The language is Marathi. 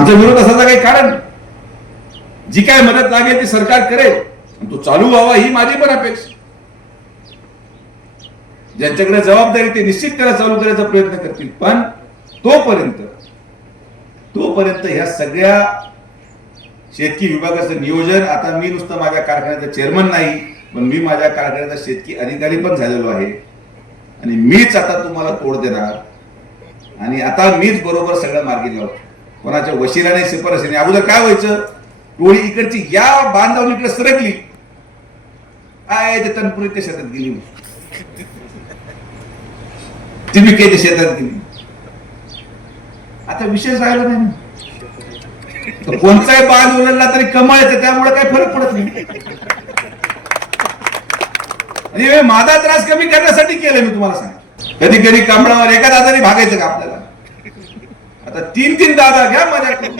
आमचा विरोध असायचा काही कारण, जी काय मदत लागेल ती सरकार करेल, तो चालू व्हावा ही माझी पण अपेक्षा. ज्यांच्याकडे जबाबदारी ते निश्चित त्याला चालू करायचा प्रयत्न करतील. पण तोपर्यंत ह्या सगळ्या शेतकी विभागाचं नियोजन, आता मी नुसतं माझ्या कारखान्याचा चेअरमन नाही, पण मी माझ्या कारखान्याचा शेतकी अधिकारी पण झालेलो आहे आणि मीच आता तुम्हाला तोड देणार आणि आता मीच बरोबर सगळं मार्गी लावतो. कोणाच्या वशिलाने शिफारशीने. अगोदर काय व्हायचं, टोळी इकडची या बांधावलीकडे सरकली, काय ते तनपुरीच्या शेतात गेली, तिमिकेच्या शेतात गेली. आता विषय राहिला नाही. कोणताही बांध उलटला तरी कमळायचं, त्यामुळे काही फरक पडत नाही. आणि माझा त्रास कमी करण्यासाठी केलं मी तुम्हाला सांग. कधी कधी कमळावर एका दादाने भागायचं का आपल्याला? आता 3-3 दादा घ्या माझ्याकडून.